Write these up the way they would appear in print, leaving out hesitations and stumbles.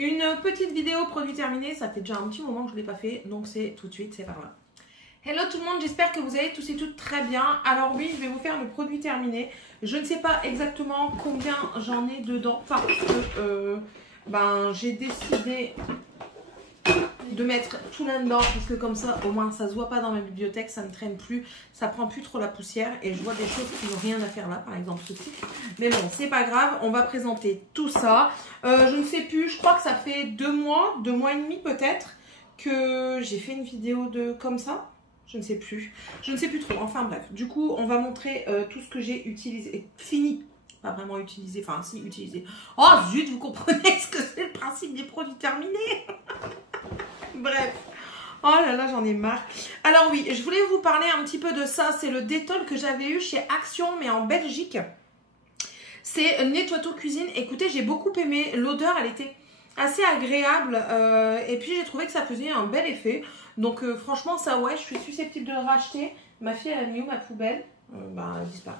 Une petite vidéo produit terminé, ça fait déjà un petit moment que je ne l'ai pas fait, donc c'est tout de suite, c'est par là. Hello tout le monde, j'espère que vous allez tous et toutes très bien. Alors oui, je vais vous faire le produit terminé. Je ne sais pas exactement combien j'en ai dedans parce que j'ai décidé de mettre tout là-dedans parce que comme ça, au moins, ça se voit pas dans ma bibliothèque, ça ne traîne plus, ça prend plus trop la poussière et je vois des choses qui n'ont rien à faire là, par exemple ceci. Mais bon, c'est pas grave, on va présenter tout ça. Je ne sais plus, je crois que ça fait 2 mois et demi peut-être que j'ai fait une vidéo de comme ça. Je ne sais plus trop, enfin bref. Du coup, on va montrer tout ce que j'ai utilisé, fini. Pas vraiment utilisé, enfin si utilisé. Oh zut, vous comprenez ce que c'est le principe des produits terminés. Bref. Oh là là, j'en ai marre. Alors oui, je voulais vous parler un petit peu de ça. C'est le Dettol que j'avais eu chez Action, mais en Belgique. C'est Nettoie-tout cuisine. Écoutez, j'ai beaucoup aimé. L'odeur, elle était assez agréable. Et puis, j'ai trouvé que ça faisait un bel effet. Donc, franchement, ça, ouais, je suis susceptible de le racheter. Ma fille, elle a mis où ma poubelle? Elle a disparu.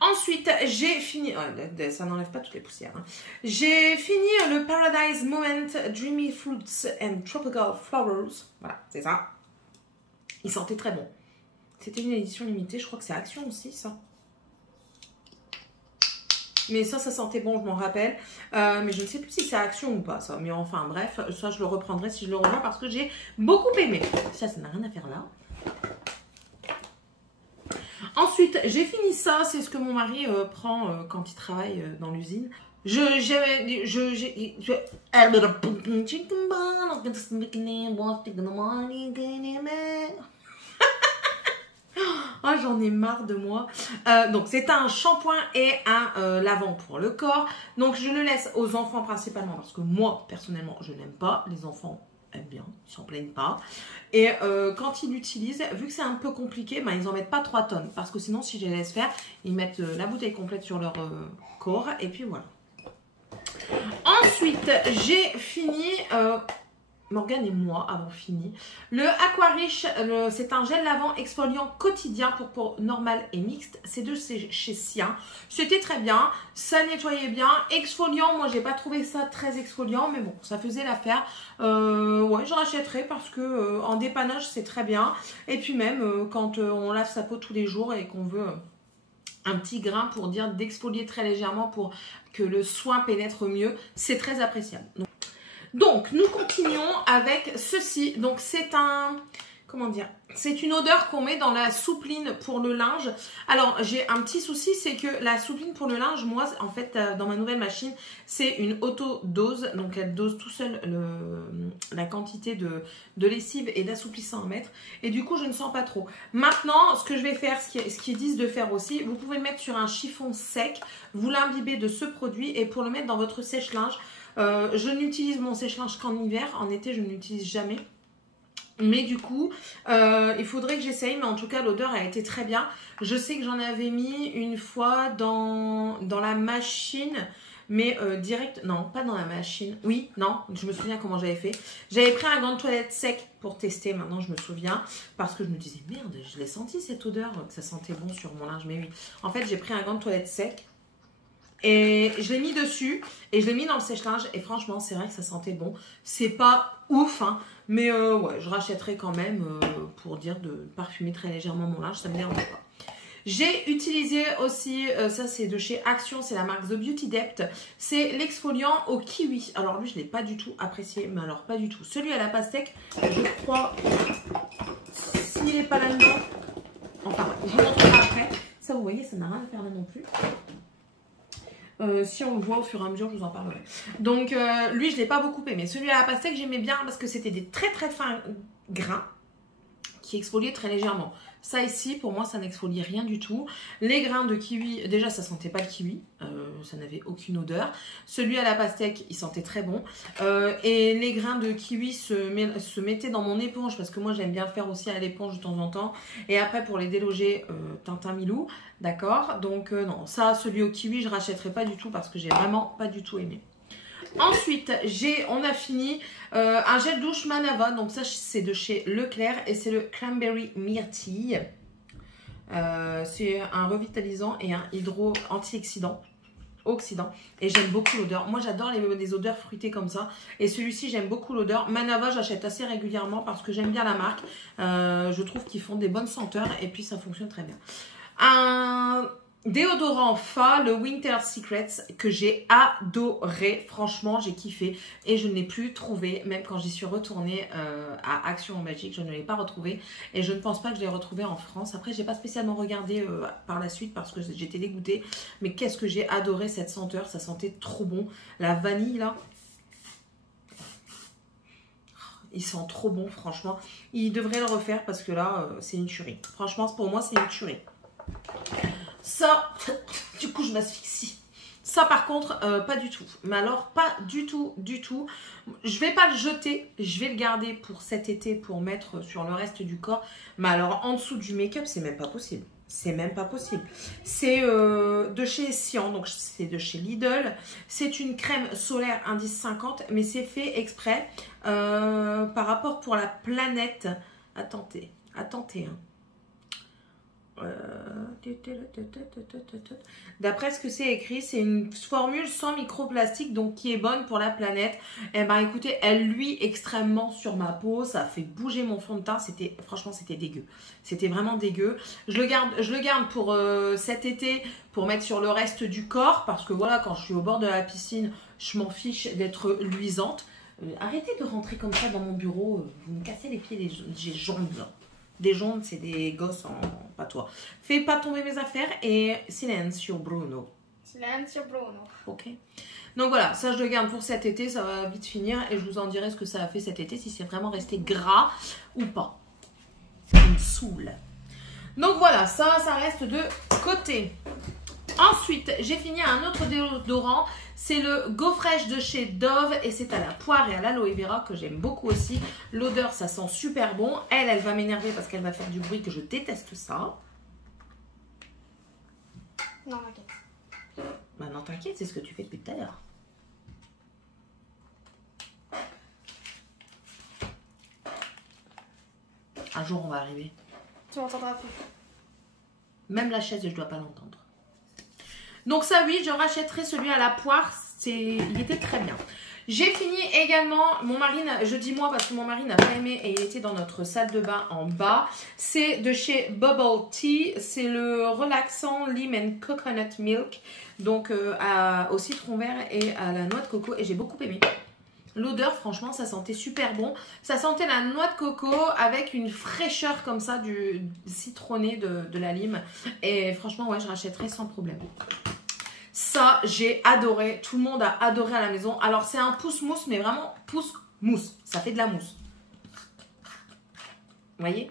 Ensuite, j'ai fini, ça n'enlève pas toutes les poussières, hein. J'ai fini le Paradise Moment Dreamy Fruits and Tropical Flowers. Voilà, c'est ça. Il sentait très bon. C'était une édition limitée, je crois que c'est Action aussi, ça. Mais ça sentait bon, je m'en rappelle. Mais je ne sais plus si c'est Action ou pas, ça. Mais enfin, bref, ça, je le reprendrai si je le revois parce que j'ai beaucoup aimé. Ça n'a rien à faire là. Ensuite, j'ai fini ça, c'est ce que mon mari prend quand il travaille dans l'usine. Oh, j'en ai marre de moi. Donc, c'est un shampoing et un lavant pour le corps. Donc, je le laisse aux enfants principalement parce que moi, personnellement, je n'aime pas. Les enfants aiment bien, ils s'en plaignent pas. Et quand ils l'utilisent, vu que c'est un peu compliqué, ils en mettent pas 3 tonnes. Parce que sinon, si je les laisse faire, ils mettent la bouteille complète sur leur corps. Et puis voilà. Ensuite, j'ai fini... Morgane et moi avons fini. Le Aquarish, c'est un gel lavant exfoliant quotidien pour peau normale et mixte. C'est de chez Sien. C'était très bien. Ça nettoyait bien. Exfoliant, moi j'ai pas trouvé ça très exfoliant. Mais bon, ça faisait l'affaire. Ouais, je rachèterai parce que en dépannage c'est très bien. Et puis même quand on lave sa peau tous les jours et qu'on veut... un petit grain pour dire d'exfolier très légèrement pour que le soin pénètre mieux. C'est très appréciable. Donc, nous continuons avec ceci. Donc, c'est un... Comment dire? C'est une odeur qu'on met dans la soupline pour le linge. Alors, j'ai un petit souci, c'est que la soupline pour le linge, moi, en fait, dans ma nouvelle machine, c'est une auto-dose. Donc, elle dose tout seul la quantité de lessive et d'assouplissant à mettre. Et du coup, je ne sens pas trop. Maintenant, ce que je vais faire, ce qu'ils disent de faire aussi, vous pouvez le mettre sur un chiffon sec. Vous l'imbibez de ce produit et pour le mettre dans votre sèche-linge, je n'utilise mon sèche-linge qu'en hiver. En été, je ne l'utilise jamais. Mais du coup, il faudrait que j'essaye. Mais en tout cas, l'odeur a été très bien. Je sais que j'en avais mis une fois dans la machine. Mais direct, non, pas dans la machine. Oui, non, je me souviens comment j'avais fait. J'avais pris un gant de toilette sec pour tester. Maintenant, je me souviens. Parce que je me disais, merde, je l'ai senti cette odeur. Que ça sentait bon sur mon linge. Mais oui, en fait, j'ai pris un gant de toilette sec. Et je l'ai mis dessus et je l'ai mis dans le sèche-linge et franchement c'est vrai que ça sentait bon. C'est pas ouf hein, mais ouais je rachèterai quand même pour dire de parfumer très légèrement mon linge, ça me dérange pas. J'ai utilisé aussi, ça c'est de chez Action, c'est la marque The Beauty Depth. C'est l'exfoliant au kiwi. Alors lui je l'ai pas du tout apprécié, mais alors pas du tout. Celui à la pastèque, je crois, s'il n'est pas là-dedans, enfin je vous montrerai après. Ça vous voyez ça n'a rien à faire là non plus. Si on le voit au fur et à mesure, je vous en parlerai. Donc, lui, je ne l'ai pas beaucoup aimé. Celui à la pastèque, j'aimais bien parce que c'était des très très fins grains qui exfoliaient très légèrement. Ça ici, pour moi, ça n'exfoliait rien du tout. Les grains de kiwi, déjà, ça sentait pas le kiwi. Ça n'avait aucune odeur. Celui à la pastèque, il sentait très bon. Et les grains de kiwi se mettaient dans mon éponge parce que moi, j'aime bien le faire aussi à l'éponge de temps en temps. Et après, pour les déloger, Tintin Milou. D'accord? Donc, non, ça, celui au kiwi, je rachèterai pas du tout parce que j'ai vraiment pas du tout aimé. Ensuite, on a fini un gel douche Manava. Donc ça, c'est de chez Leclerc et c'est le Cranberry Myrtille. C'est un revitalisant et un hydro antioxydant. Occident. Et j'aime beaucoup l'odeur. Moi, j'adore les odeurs fruitées comme ça. Et celui-ci, j'aime beaucoup l'odeur. Manava, j'achète assez régulièrement parce que j'aime bien la marque. Je trouve qu'ils font des bonnes senteurs et puis ça fonctionne très bien. Un déodorant Fa, le Winter Secrets, que j'ai adoré. Franchement, j'ai kiffé. Et je ne l'ai plus trouvé. Même quand j'y suis retournée à Action en Belgique, je ne l'ai pas retrouvé. Et je ne pense pas que je l'ai retrouvé en France. Après, j'ai pas spécialement regardé par la suite parce que j'étais dégoûtée. Mais qu'est-ce que j'ai adoré cette senteur. Ça sentait trop bon. La vanille, là. Il sent trop bon, franchement. Il devrait le refaire parce que là, c'est une tuerie. Franchement, pour moi, c'est une tuerie. Ça, du coup, je m'asphyxie. Ça, par contre, pas du tout. Mais alors, pas du tout, du tout. Je vais pas le jeter. Je vais le garder pour cet été, pour mettre sur le reste du corps. Mais alors, en dessous du make-up, c'est même pas possible. C'est même pas possible. C'est de chez Sian, donc c'est de chez Lidl. C'est une crème solaire indice 50, mais c'est fait exprès par rapport pour la planète. Attendez, attendez. Hein. D'après ce que c'est écrit, c'est une formule sans microplastique, donc qui est bonne pour la planète. Et ben écoutez, elle luit extrêmement sur ma peau, ça fait bouger mon fond de teint. Franchement, c'était dégueu. C'était vraiment dégueu. Je le garde pour cet été, pour mettre sur le reste du corps, parce que voilà, quand je suis au bord de la piscine, je m'en fiche d'être luisante. Arrêtez de rentrer comme ça dans mon bureau, vous me cassez les pieds, j'ai jambes. Des jambes, c'est des gosses en patois. Fais pas tomber mes affaires et silenzio Bruno. Silenzio Bruno. Ok. Donc voilà, ça je le garde pour cet été, ça va vite finir et je vous en dirai ce que ça a fait cet été, si c'est vraiment resté gras ou pas. Ça me saoule. Donc voilà, ça reste de côté. Ensuite, j'ai fini un autre déodorant. C'est le Go Fresh de chez Dove et c'est à la poire et à l'aloe vera que j'aime beaucoup aussi. L'odeur, ça sent super bon. Elle va m'énerver parce qu'elle va faire du bruit, que je déteste ça. Non, t'inquiète. Bah non, t'inquiète, c'est ce que tu fais depuis tout à l'heure. Un jour, on va arriver. Tu m'entendras plus. Même la chaise, je dois pas l'entendre. Donc ça, oui, je rachèterai celui à la poire. Il était très bien. J'ai fini également, mon mari, je dis moi parce que mon mari n'a pas aimé et il était dans notre salle de bain en bas. C'est de chez Bubble Tea. C'est le relaxant Lime and Coconut Milk. Donc au citron vert et à la noix de coco. Et j'ai beaucoup aimé. L'odeur, franchement, ça sentait super bon. Ça sentait la noix de coco avec une fraîcheur comme ça du citronné de la lime. Et franchement, ouais, je rachèterai sans problème. Ça, j'ai adoré. Tout le monde a adoré à la maison. Alors, c'est un pousse-mousse, mais vraiment pousse-mousse. Ça fait de la mousse. Vous voyez ?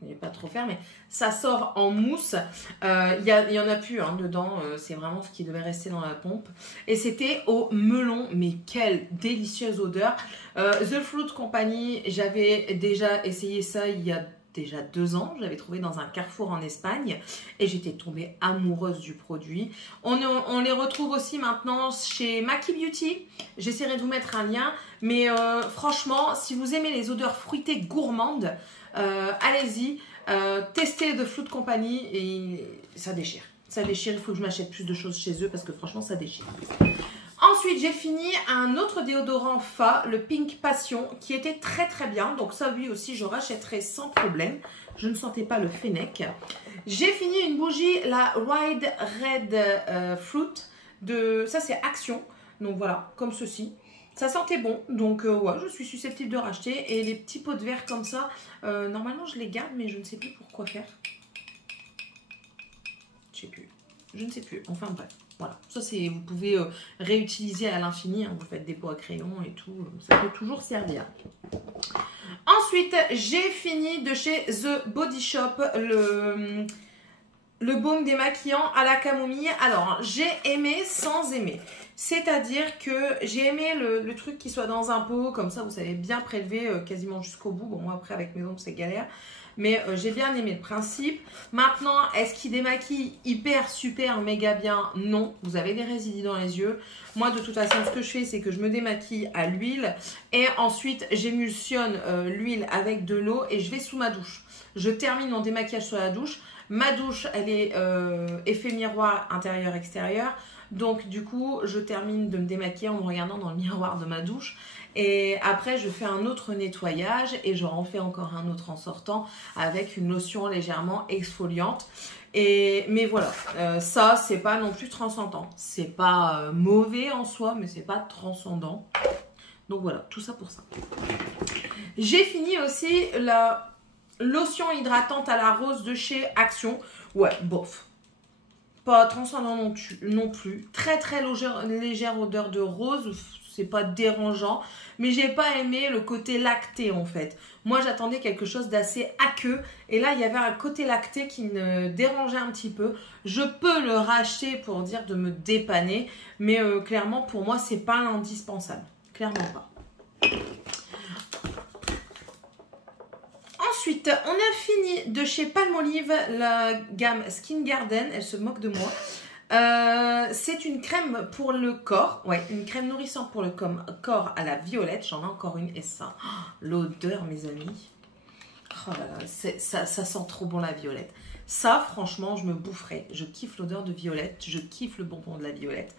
Je ne vais pas trop faire, mais ça sort en mousse. Il y en a plus hein, dedans. C'est vraiment ce qui devait rester dans la pompe. Et c'était au melon. Mais quelle délicieuse odeur. The Fruit Company, j'avais déjà essayé ça il y a déjà 2 ans. Je l'avais trouvé dans un Carrefour en Espagne. Et j'étais tombée amoureuse du produit. On les retrouve aussi maintenant chez Maki Beauty. J'essaierai de vous mettre un lien. Mais franchement, si vous aimez les odeurs fruitées gourmandes, allez-y, testez The Fruit Company et ça déchire. Ça déchire, il faut que je m'achète plus de choses chez eux parce que franchement ça déchire. Ensuite, j'ai fini un autre déodorant Fa, le Pink Passion, qui était très très bien. Donc ça, lui aussi, je rachèterai sans problème. Je ne sentais pas le fennec. J'ai fini une bougie, la Ride Red Fruit. Ça, c'est Action. Donc voilà, comme ceci. Ça sentait bon, donc ouais, je suis susceptible de racheter. Et les petits pots de verre comme ça, normalement je les garde, mais je ne sais plus pourquoi faire. Je sais plus. Je ne sais plus. Enfin bref, voilà. Ça c'est, vous pouvez réutiliser à l'infini. Hein. Vous faites des pots à crayon et tout. Ça peut toujours servir. Ensuite, j'ai fini de chez The Body Shop le baume démaquillant à la camomille. Alors, j'ai aimé sans aimer. C'est-à-dire que j'ai aimé le truc qui soit dans un pot, comme ça vous savez bien prélever quasiment jusqu'au bout. Bon, moi après avec mes ongles c'est galère. Mais j'ai bien aimé le principe. Maintenant, est-ce qu'il démaquille hyper, super, méga bien? Non, vous avez des résidus dans les yeux. Moi, de toute façon, ce que je fais, c'est que je me démaquille à l'huile. Et ensuite, j'émulsionne l'huile avec de l'eau et je vais sous ma douche. Je termine mon démaquillage sur la douche. Ma douche, elle est effet miroir intérieur-extérieur. Donc du coup, je termine de me démaquiller en me regardant dans le miroir de ma douche. Et après, je fais un autre nettoyage et je refais encore un autre en sortant avec une lotion légèrement exfoliante. Mais voilà, ça, c'est pas non plus transcendant. C'est pas mauvais en soi, mais c'est pas transcendant. Donc voilà, tout ça pour ça. J'ai fini aussi la lotion hydratante à la rose de chez Action. Ouais, bof. Pas transcendant non plus. Très très légère odeur de rose. C'est pas dérangeant. Mais j'ai pas aimé le côté lacté en fait. Moi j'attendais quelque chose d'assez aqueux. Et là il y avait un côté lacté qui me dérangeait un petit peu. Je peux le racheter pour dire de me dépanner. Mais clairement pour moi c'est pas indispensable. Clairement pas. Ensuite, on a fini de chez Palmolive la gamme Skin Garden. Elle se moque de moi. C'est une crème pour le corps. Ouais, une crème nourrissante pour le corps à la violette. J'en ai encore une et ça. Oh, l'odeur, mes amis. Oh là là, ça sent trop bon la violette. Ça, franchement, je me boufferais. Je kiffe l'odeur de violette. Je kiffe le bonbon de la violette.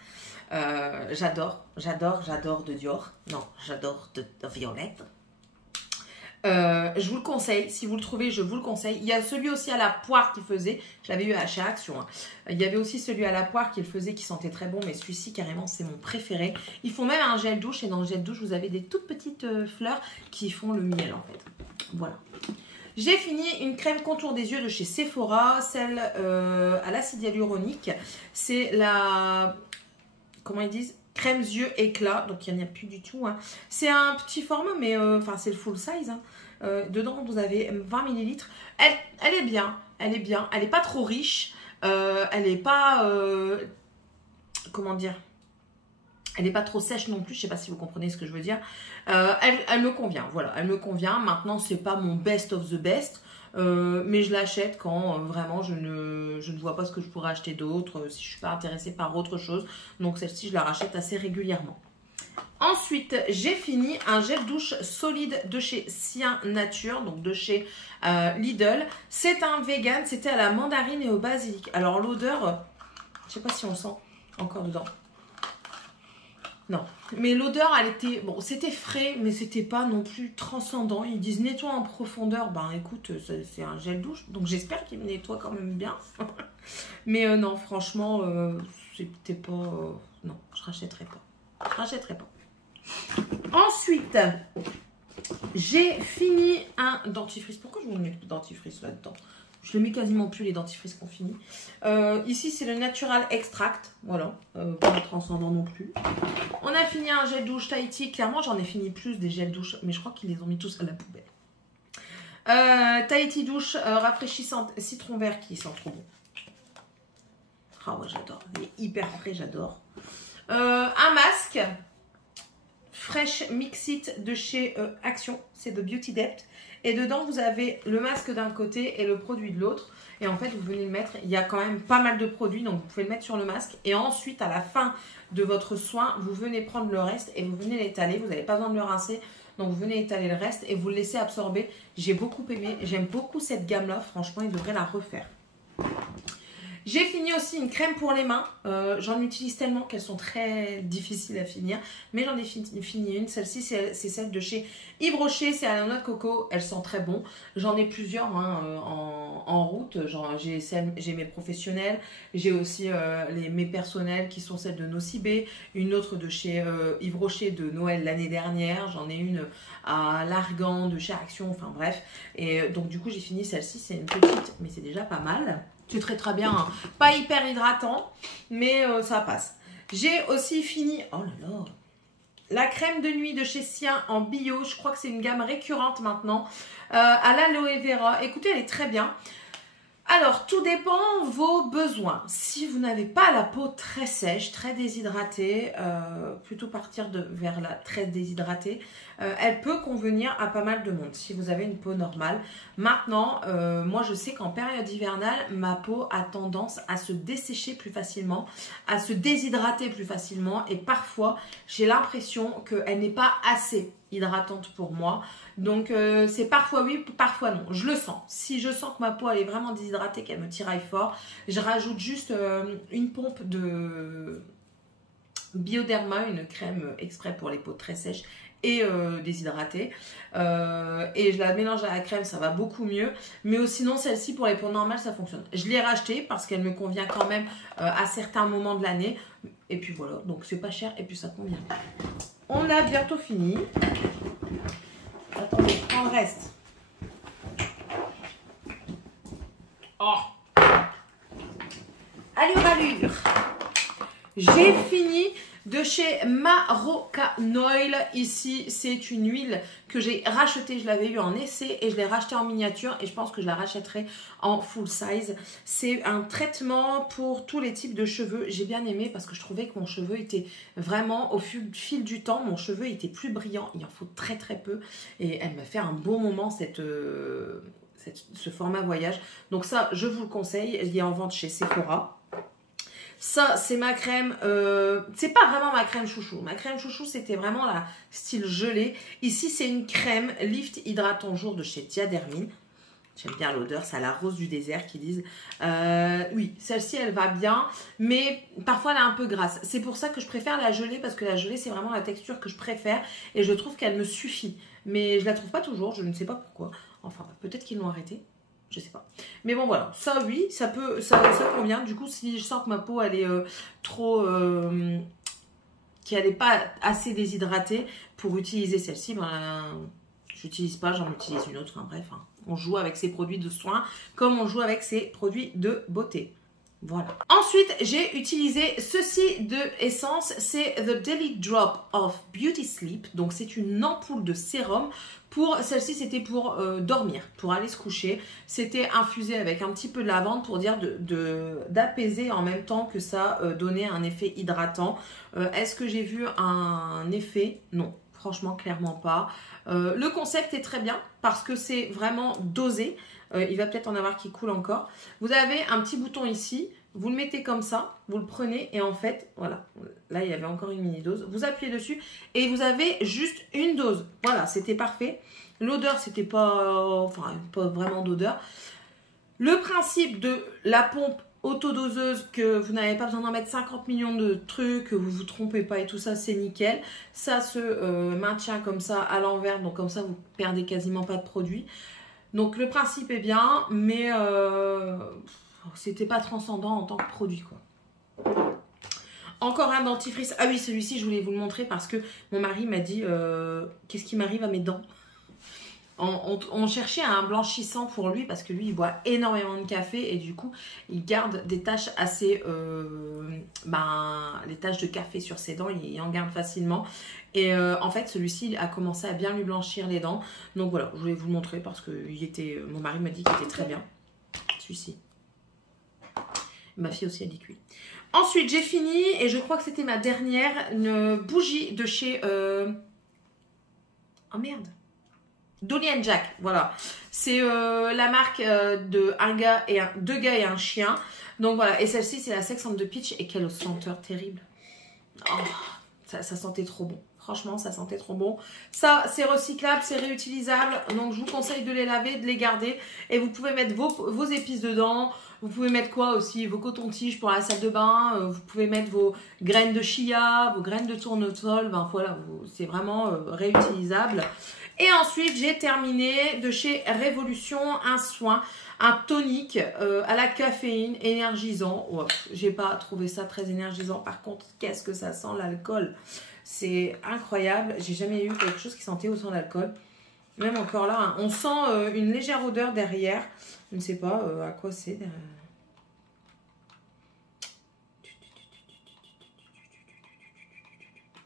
J'adore de Dior. Non, j'adore de violette. Je vous le conseille, si vous le trouvez, je vous le conseille. Il y a celui aussi à la poire qui faisait, je l'avais eu à chez Action. Hein. Il y avait aussi celui à la poire qui le faisait, qui sentait très bon, mais celui-ci carrément c'est mon préféré. Ils font même un gel douche et dans le gel douche vous avez des toutes petites fleurs qui font le miel en fait. Voilà. J'ai fini une crème contour des yeux de chez Sephora, celle à l'acide hyaluronique. C'est la, comment ils disent, crème yeux éclat, donc il n'y en a plus du tout. Hein. C'est un petit format, mais enfin c'est le full size. Hein. Dedans, vous avez 20 ml. Elle est bien, elle est bien. Elle n'est pas trop riche. Elle n'est pas, comment dire, elle n'est pas trop sèche non plus. Je ne sais pas si vous comprenez ce que je veux dire. Elle me convient, voilà, elle me convient. Maintenant, c'est pas mon best of the best. Mais je l'achète quand vraiment je ne vois pas ce que je pourrais acheter d'autre, si je ne suis pas intéressée par autre chose. Donc celle-ci, je la rachète assez régulièrement. Ensuite, j'ai fini un gel douche solide de chez Sien Nature, donc de chez Lidl. C'est un vegan, c'était à la mandarine et au basilic. Alors l'odeur, je ne sais pas si on le sent encore dedans. Non, mais l'odeur, elle était, bon, c'était frais, mais c'était pas non plus transcendant. Ils disent nettoie en profondeur. Ben écoute, c'est un gel douche, donc j'espère qu'il me nettoie quand même bien. Mais non, franchement, c'était pas, non, je rachèterai pas. Je rachèterai pas. Ensuite, j'ai fini un dentifrice. Pourquoi je vous mets le dentifrice là-dedans? Je ne mets quasiment plus les dentifrices qu'on finit. Ici, c'est le Natural Extract. Voilà, pas transcendant non plus. On a fini un gel douche Tahiti. Clairement, j'en ai fini plus des gels douche, mais je crois qu'ils les ont mis tous à la poubelle. Tahiti douche rafraîchissante citron vert qui sent trop bon. Ah ouais, j'adore. Il est hyper frais, j'adore. Un masque Fresh Mix-It de chez Action. C'est de Beauty Depth. Et dedans, vous avez le masque d'un côté et le produit de l'autre. Et en fait, vous venez le mettre. Il y a quand même pas mal de produits, donc vous pouvez le mettre sur le masque. Et ensuite, à la fin de votre soin, vous venez prendre le reste et vous venez l'étaler. Vous n'avez pas besoin de le rincer. Donc, vous venez étaler le reste et vous le laissez absorber. J'ai beaucoup aimé. J'aime beaucoup cette gamme-là. Franchement, ils devraient la refaire. J'ai fini aussi une crème pour les mains. J'en utilise tellement qu'elles sont très difficiles à finir. Mais j'en ai fini une. Celle-ci, c'est celle de chez Yves Rocher. C'est à la noix de coco. Elles sont très bonnes. J'en ai plusieurs hein, en route. J'ai mes professionnels. J'ai aussi mes personnels qui sont celles de Nocibé. Une autre de chez Yves Rocher de Noël l'année dernière. J'en ai une à l'Argan de chez Action. Enfin bref. Et donc du coup, j'ai fini celle-ci. C'est une petite, mais c'est déjà pas mal. C'est très bien, hein. Pas hyper hydratant, mais ça passe. J'ai aussi fini, oh là là, la crème de nuit de chez Sien en bio. Je crois que c'est une gamme récurrente maintenant, à l'aloe vera. Écoutez, elle est très bien. Alors, tout dépend vos besoins. Si vous n'avez pas la peau très sèche, très déshydratée, plutôt partir vers la très déshydratée, elle peut convenir à pas mal de monde si vous avez une peau normale. Maintenant, moi je sais qu'en période hivernale, ma peau a tendance à se dessécher plus facilement, à se déshydrater plus facilement et parfois j'ai l'impression qu'elle n'est pas assez hydratante pour moi. Donc c'est parfois oui, parfois non. Je le sens. Si je sens que ma peau elle est vraiment déshydratée, qu'elle me tiraille fort, je rajoute juste une pompe Bioderma, une crème exprès pour les peaux très sèches et déshydratées. Et je la mélange à la crème, ça va beaucoup mieux. Mais sinon, celle-ci, pour les peaux normales, ça fonctionne. Je l'ai rachetée parce qu'elle me convient quand même à certains moments de l'année. Et puis voilà, donc c'est pas cher et puis ça convient. On a bientôt fini. Attendez, je prends le reste. Oh! Allure. J'ai fini de chez Marocanoil. Ici, c'est une huile que j'ai rachetée. Je l'avais eu en essai et je l'ai rachetée en miniature. Et je pense que je la rachèterai en full size. C'est un traitement pour tous les types de cheveux. J'ai bien aimé parce que je trouvais que mon cheveu était vraiment, au fil du temps, mon cheveu était plus brillant. Il en faut très peu. Et elle m'a fait un bon moment ce format voyage. Donc ça, je vous le conseille. Il est en vente chez Sephora. Ça, c'est ma crème. C'est pas vraiment ma crème chouchou. Ma crème chouchou, c'était vraiment la style gelée. Ici, c'est une crème Lift Hydratant Jour de chez Diadermine. J'aime bien l'odeur. C'est à la rose du désert qu'ils disent. Oui, celle-ci, elle va bien. Mais parfois, elle est un peu grasse. C'est pour ça que je préfère la gelée. Parce que la gelée, c'est vraiment la texture que je préfère. Et je trouve qu'elle me suffit. Mais je la trouve pas toujours. Je ne sais pas pourquoi. Enfin, peut-être qu'ils l'ont arrêtée. Je sais pas. Mais bon, voilà. Ça, oui, ça convient. Du coup, si je sens que ma peau, elle est qu'elle n'est pas assez déshydratée pour utiliser celle-ci, ben, j'utilise pas, j'en utilise une autre. Enfin, bref, hein. On joue avec ses produits de soins comme on joue avec ses produits de beauté. Voilà. Ensuite, j'ai utilisé ceci de Essence. C'est The Daily Drop of Beauty Sleep. Donc, c'est une ampoule de sérum. Pour celle-ci, c'était pour dormir, pour aller se coucher. C'était infusé avec un petit peu de lavande pour dire d'apaiser en même temps que ça donnait un effet hydratant. Est-ce que j'ai vu un effet? Non, franchement, clairement pas. Le concept est très bien parce que c'est vraiment dosé. Il va peut-être en avoir qui coule encore. Vous avez un petit bouton ici. Vous le mettez comme ça, vous le prenez et en fait, voilà, là il y avait encore une mini dose. Vous appuyez dessus et vous avez juste une dose. Voilà, c'était parfait. L'odeur, c'était pas vraiment d'odeur. Le principe de la pompe autodoseuse, que vous n'avez pas besoin d'en mettre 50 millions de trucs, que vous vous trompez pas et tout ça, c'est nickel. Ça se maintient comme ça à l'envers, donc comme ça vous perdez quasiment pas de produit. Donc le principe est bien, mais c'était pas transcendant en tant que produit, quoi. Encore un dentifrice. Ah oui, celui-ci, je voulais vous le montrer parce que mon mari m'a dit qu'est-ce qui m'arrive à mes dents. On cherchait un blanchissant pour lui parce que lui, il boit énormément de café et du coup, il garde des taches assez... les taches de café sur ses dents, il en garde facilement. Et en fait, celui-ci a commencé à bien lui blanchir les dents. Donc voilà, je voulais vous le montrer parce que mon mari m'a dit qu'il était très bien. Celui-ci. Ma fille aussi a dit que oui. Ensuite, j'ai fini et je crois que c'était ma dernière, une bougie de chez... Oh merde, Dolly & Jack, voilà. C'est la marque de deux gars et un chien. Donc voilà, et celle-ci, c'est la Sex and the Peach. Et quelle senteur terrible. Oh, ça sentait trop bon. Franchement, ça sentait trop bon. Ça, c'est recyclable, c'est réutilisable. Donc, je vous conseille de les laver, de les garder. Et vous pouvez mettre vos épices dedans. Vous pouvez mettre quoi aussi? Vos cotons-tiges pour la salle de bain. Vous pouvez mettre vos graines de chia, vos graines de tournesol. Ben voilà, c'est vraiment réutilisable. Et ensuite, j'ai terminé de chez Révolution un soin, un tonique à la caféine énergisant. Ouais, j'ai pas trouvé ça très énergisant. Par contre, qu'est-ce que ça sent l'alcool? C'est incroyable. J'ai jamais eu quelque chose qui sentait autant l'alcool. Même encore là, hein, on sent une légère odeur derrière. Je ne sais pas à quoi c'est derrière.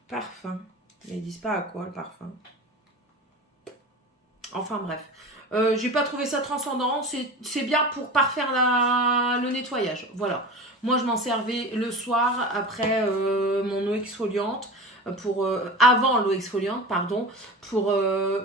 Parfum. Mais ils disent pas à quoi le parfum. Enfin bref. J'ai pas trouvé ça transcendant. C'est bien pour parfaire le nettoyage. Voilà. Moi je m'en servais le soir après mon eau exfoliante. Avant l'eau exfoliante, pardon, pour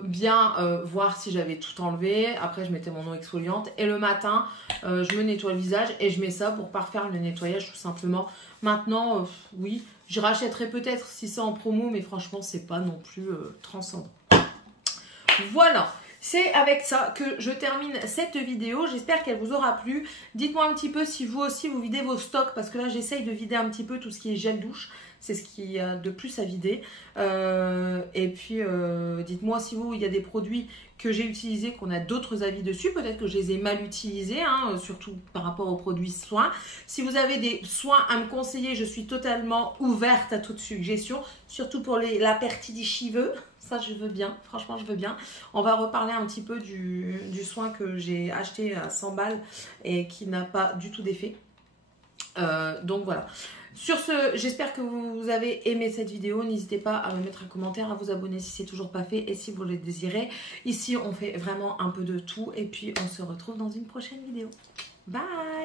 bien voir si j'avais tout enlevé. Après, je mettais mon eau exfoliante. Et le matin, je me nettoie le visage et je mets ça pour parfaire le nettoyage tout simplement. Maintenant, oui, je rachèterai peut-être si c'est en promo, mais franchement, c'est pas non plus transcendant. Voilà. C'est avec ça que je termine cette vidéo. J'espère qu'elle vous aura plu. Dites-moi un petit peu si vous aussi vous videz vos stocks parce que là j'essaye de vider un petit peu tout ce qui est gel douche. C'est ce qu'il y a de plus à vider. Et puis, dites-moi si vous, il y a des produits que j'ai utilisés, qu'on a d'autres avis dessus. Peut-être que je les ai mal utilisés, hein, surtout par rapport aux produits soins. Si vous avez des soins à me conseiller, je suis totalement ouverte à toute suggestion. Surtout pour la perte des cheveux. Ça, je veux bien. Franchement, je veux bien. On va reparler un petit peu du soin que j'ai acheté à 100 balles et qui n'a pas du tout d'effet. Donc voilà. Sur ce, j'espère que vous avez aimé cette vidéo. N'hésitez pas à me mettre un commentaire, à vous abonner si c'est toujours pas fait et si vous le désirez. Ici, on fait vraiment un peu de tout et puis on se retrouve dans une prochaine vidéo. Bye!